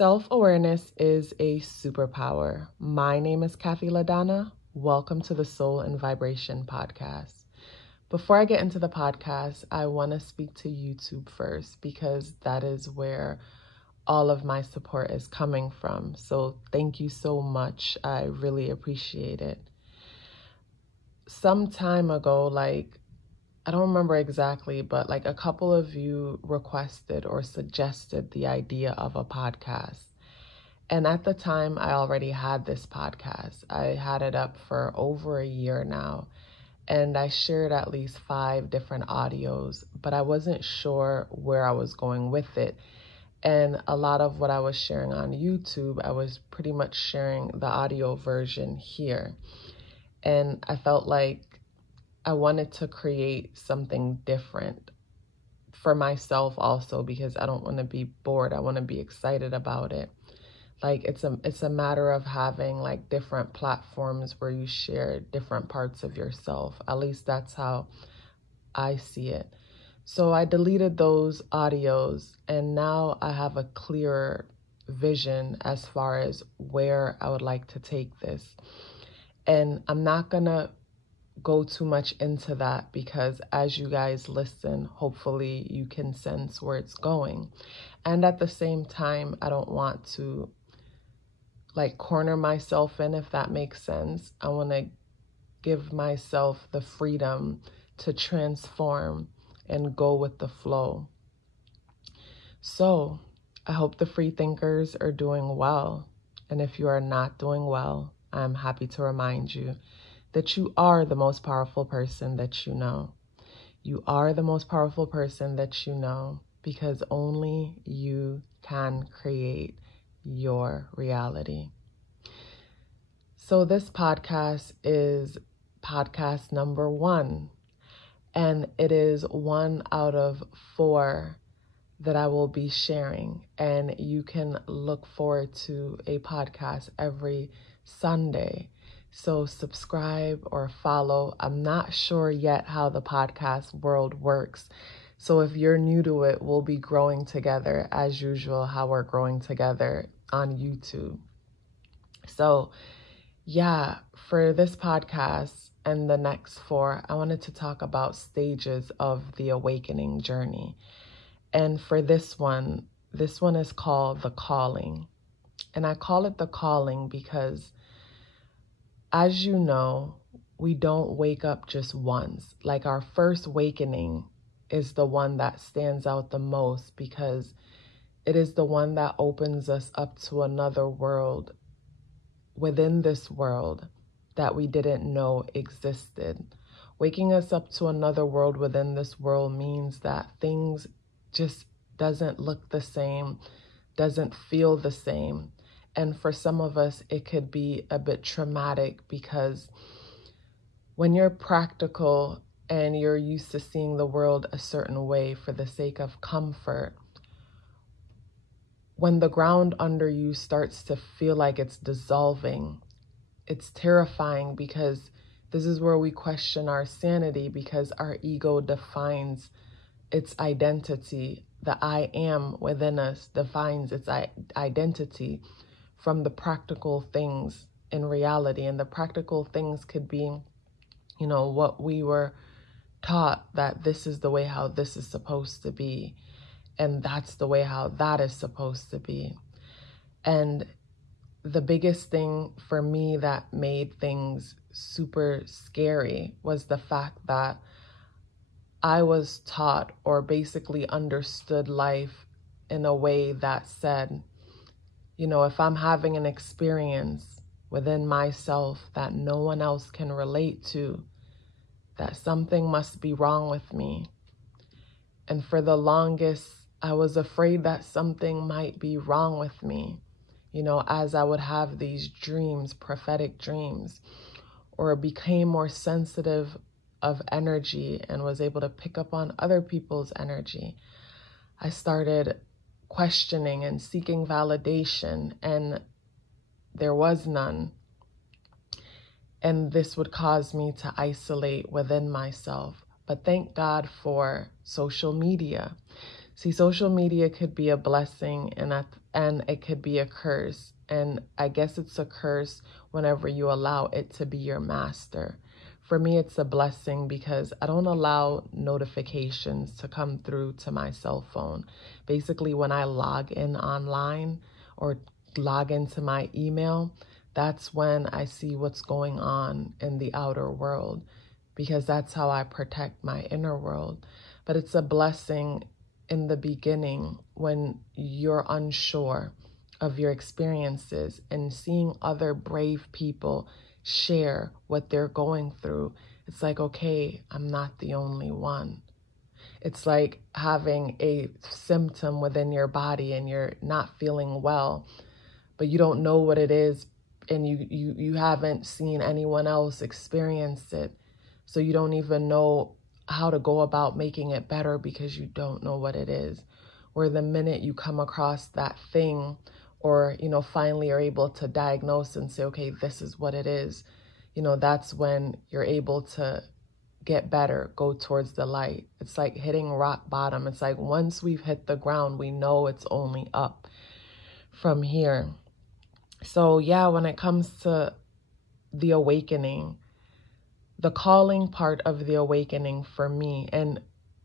Self-awareness is a superpower. My name is KathyLaDonna. Welcome to the Soul and Vibration podcast. Before I get into the podcast, I want to speak to YouTube first because that is where all of my support is coming from. So thank you so much. I really appreciate it. Some time ago, I don't remember exactly, but a couple of you requested or suggested the idea of a podcast. And at the time, I already had this podcast. I had it up for over a year now, and I shared at least 5 different audios, but I wasn't sure where I was going with it. And a lot of what I was sharing on YouTube, I was pretty much sharing the audio version here. And I felt like I wanted to create something different for myself also, because I don't want to be bored. I want to be excited about it. It's a matter of having different platforms where you share different parts of yourself. At least that's how I see it. So I deleted those audios, and now I have a clearer vision as far as where I would like to take this. And I'm not gonna go too much into that because as you guys listen, hopefully you can sense where it's going. And at the same time, I don't want to corner myself in, if that makes sense. I want to give myself the freedom to transform and go with the flow. So I hope the free thinkers are doing well. And if you are not doing well, I'm happy to remind you that you are the most powerful person that you know. You are the most powerful person that you know, because only you can create your reality. So this podcast is podcast number 1, and it is 1 out of 4 that I will be sharing. And you can look forward to a podcast every Sunday. So subscribe or follow. I'm not sure yet how the podcast world works. So if you're new to it, we'll be growing together as usual, how we're growing together on YouTube. So yeah, for this podcast and the next 4, I wanted to talk about stages of the awakening journey. And for this one is called The Calling. And I call it The Calling because, as you know, we don't wake up just once. Our first awakening is the one that stands out the most because it is the one that opens us up to another world within this world that we didn't know existed. Waking us up to another world within this world means that things just doesn't look the same, doesn't feel the same. And for some of us, it could be a bit traumatic because when you're practical and you're used to seeing the world a certain way for the sake of comfort, when the ground under you starts to feel like it's dissolving, it's terrifying because this is where we question our sanity, because our ego defines its identity. The I am within us defines its identity from the practical things in reality. And the practical things could be, what we were taught, that this is the way how this is supposed to be. And that's the way how that is supposed to be. And the biggest thing for me that made things super scary was the fact that I was taught, or basically understood life in a way that said, if I'm having an experience within myself that no one else can relate to, that something must be wrong with me. And for the longest, I was afraid that something might be wrong with me, as I would have these dreams, prophetic dreams, or became more sensitive of energy and was able to pick up on other people's energy. I started questioning and seeking validation, and there was none. And this would cause me to isolate within myself. But thank God for social media. See, social media could be a blessing, and and it could be a curse. And I guess it's a curse whenever you allow it to be your master. For me, it's a blessing because I don't allow notifications to come through to my cell phone. Basically, when I log in online or log into my email, that's when I see what's going on in the outer world, because that's how I protect my inner world. But it's a blessing in the beginning when you're unsure of your experiences and seeing other brave people share what they're going through. It's like, okay, I'm not the only one. It's like having a symptom within your body and you're not feeling well, but you don't know what it is, and you haven't seen anyone else experience it. So you don't even know how to go about making it better because you don't know what it is. Where the minute you come across that thing, or, finally are able to diagnose and say, okay, this is what it is, that's when you're able to get better, go towards the light. It's like hitting rock bottom. It's like once we've hit the ground, we know it's only up from here. So yeah, when it comes to the awakening, the calling part of the awakening for me, and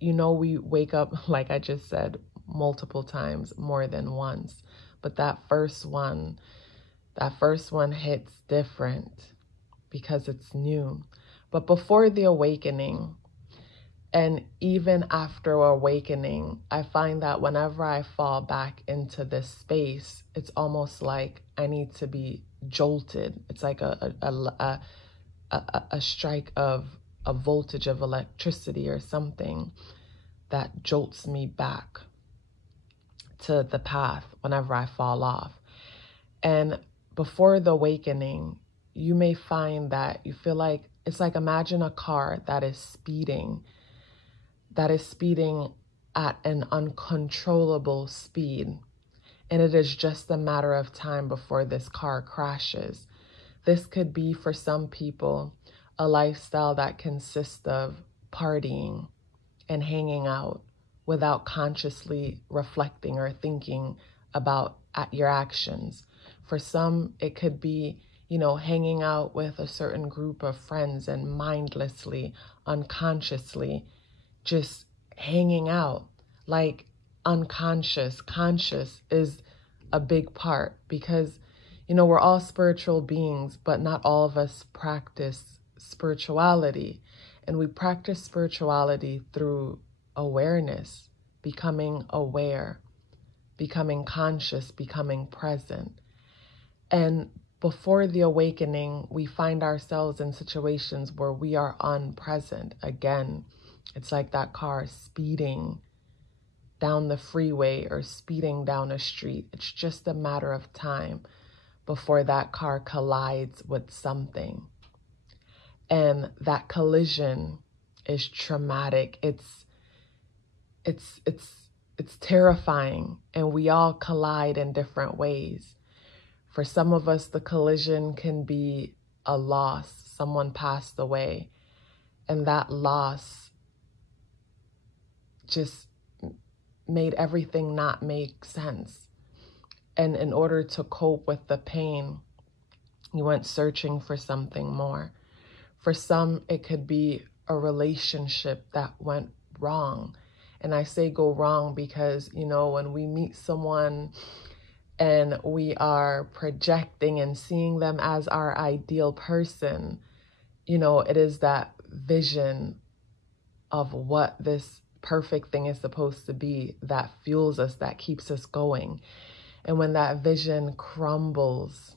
we wake up, like I just said, multiple times, more than once. But that first one hits different because it's new. But before the awakening, and even after awakening, I find that whenever I fall back into this space, it's almost like I need to be jolted. It's like a strike of a voltage of electricity or something that jolts me back to the path whenever I fall off. And before the awakening, you may find that you feel like, it's like, imagine a car that is speeding at an uncontrollable speed. And it is just a matter of time before this car crashes. This could be, for some people, a lifestyle that consists of partying and hanging out without consciously reflecting or thinking about your actions. For some, it could be, hanging out with a certain group of friends and mindlessly, unconsciously, just hanging out. Like unconscious, conscious is a big part, because we're all spiritual beings, but not all of us practice spirituality. And we practice spirituality through awareness, becoming aware, becoming conscious, becoming present. And before the awakening, we find ourselves in situations where we are unpresent. Again, it's like that car speeding down the freeway or speeding down a street. It's just a matter of time before that car collides with something. And that collision is traumatic. It's terrifying, and we all collide in different ways. For some of us, the collision can be a loss. Someone passed away, and that loss just made everything not make sense. And in order to cope with the pain, you went searching for something more. For some, it could be a relationship that went wrong. And I say go wrong because, when we meet someone and we are projecting and seeing them as our ideal person, it is that vision of what this perfect thing is supposed to be that fuels us, that keeps us going. And when that vision crumbles,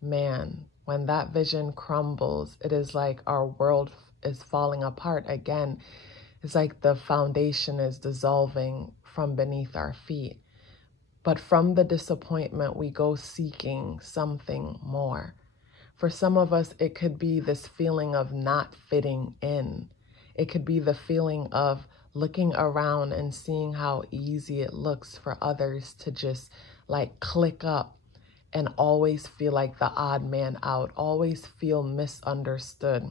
when that vision crumbles, it is like our world is falling apart again. It's like the foundation is dissolving from beneath our feet. But from the disappointment, we go seeking something more. For some of us, it could be this feeling of not fitting in. It could be the feeling of looking around and seeing how easy it looks for others to just like click up and always feel like the odd man out, always feel misunderstood.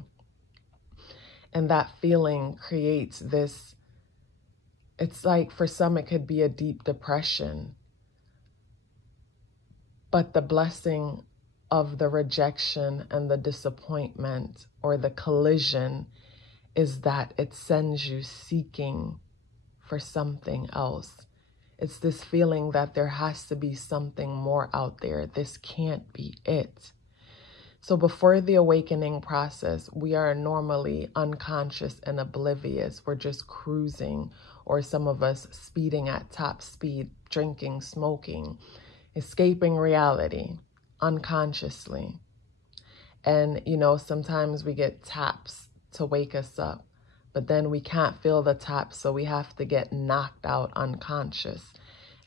And that feeling creates this, it's like for some, it could be a deep depression. But the blessing of the rejection and the disappointment or the collision is that it sends you seeking for something else. It's this feeling that there has to be something more out there. This can't be it. So before the awakening process, we are normally unconscious and oblivious. We're just cruising, or some of us speeding at top speed, drinking, smoking, escaping reality unconsciously. And, sometimes we get taps to wake us up, but then we can't feel the taps, so we have to get knocked out unconscious.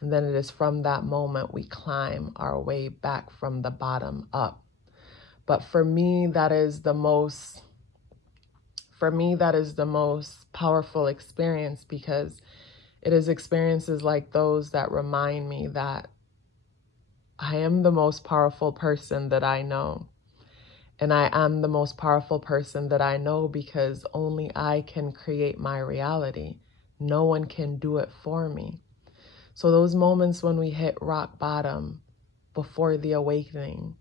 And then it is from that moment we climb our way back from the bottom up. But for me, that is the most powerful experience, because it is experiences like those that remind me that I am the most powerful person that I know. And I am the most powerful person that I know because only I can create my reality. No one can do it for me. So those moments when we hit rock bottom before the awakening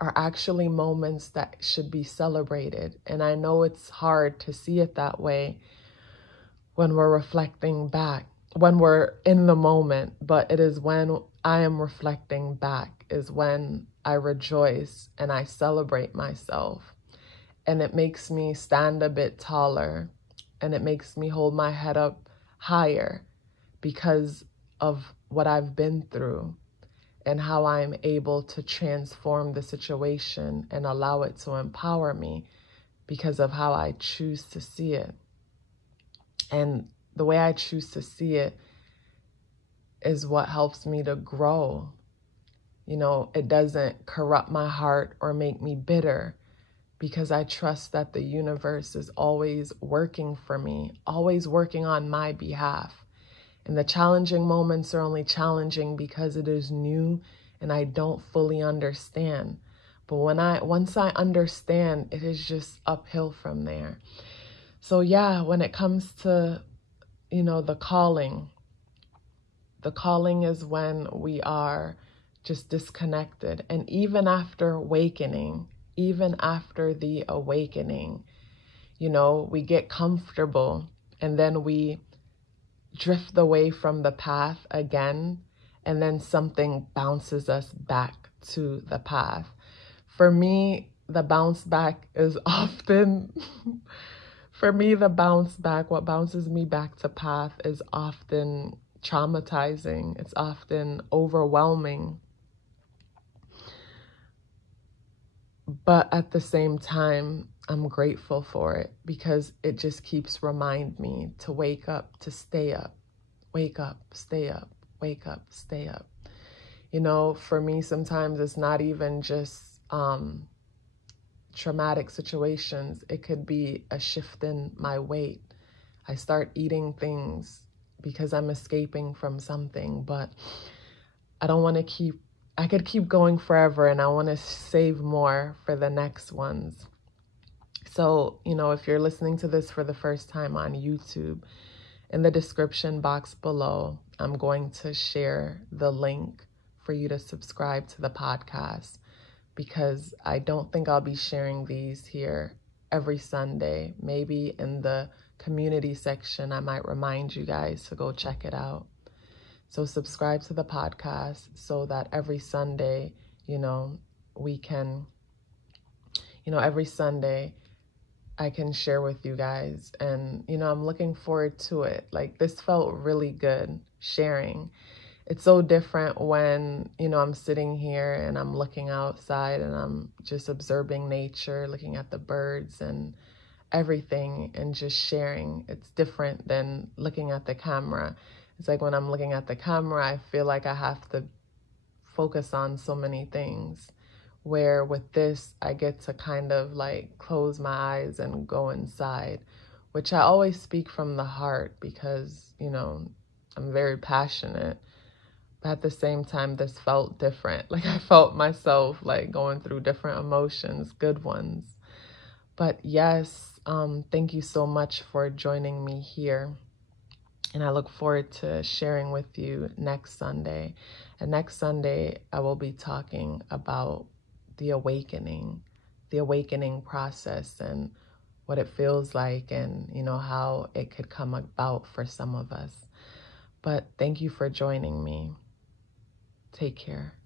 are actually moments that should be celebrated. And I know it's hard to see it that way when we're reflecting back, when we're in the moment, but it is when I am reflecting back is when I rejoice and I celebrate myself. And it makes me stand a bit taller, and it makes me hold my head up higher because of what I've been through and how I'm able to transform the situation and allow it to empower me because of how I choose to see it. And the way I choose to see it is what helps me to grow. It doesn't corrupt my heart or make me bitter, because I trust that the universe is always working for me, always working on my behalf. And the challenging moments are only challenging because it is new and I don't fully understand. But once I understand, it is just uphill from there. So yeah, when it comes to, the calling is when we are just disconnected. And even after the awakening, we get comfortable and then we drift away from the path again, and then something bounces us back to the path. For me, the bounce back is often, what bounces me back to path is often traumatizing. It's often overwhelming. But at the same time, I'm grateful for it because it just keeps reminding me to wake up, to stay up, wake up, stay up, wake up, stay up. For me, sometimes it's not even just traumatic situations. It could be a shift in my weight. I start eating things because I'm escaping from something, but I don't want to I could keep going forever, and I want to save more for the next ones. So, if you're listening to this for the first time on YouTube, in the description box below, I'm going to share the link for you to subscribe to the podcast, because I don't think I'll be sharing these here every Sunday. Maybe in the community section, I might remind you guys to go check it out. So subscribe to the podcast so that every Sunday, we can, every Sunday I can share with you guys. And, I'm looking forward to it. Like, this felt really good sharing. It's so different when, I'm sitting here and I'm looking outside and I'm just observing nature, looking at the birds and everything and just sharing. It's different than looking at the camera. It's like when I'm looking at the camera, I feel like I have to focus on so many things, where with this, I get to kind of like close my eyes and go inside, which I always speak from the heart because, I'm very passionate. But at the same time, this felt different. Like, I felt myself like going through different emotions, good ones. But yes, thank you so much for joining me here. And I look forward to sharing with you next Sunday. And next Sunday, I will be talking about the awakening process and what it feels like, and how it could come about for some of us. But thank you for joining me. Take care.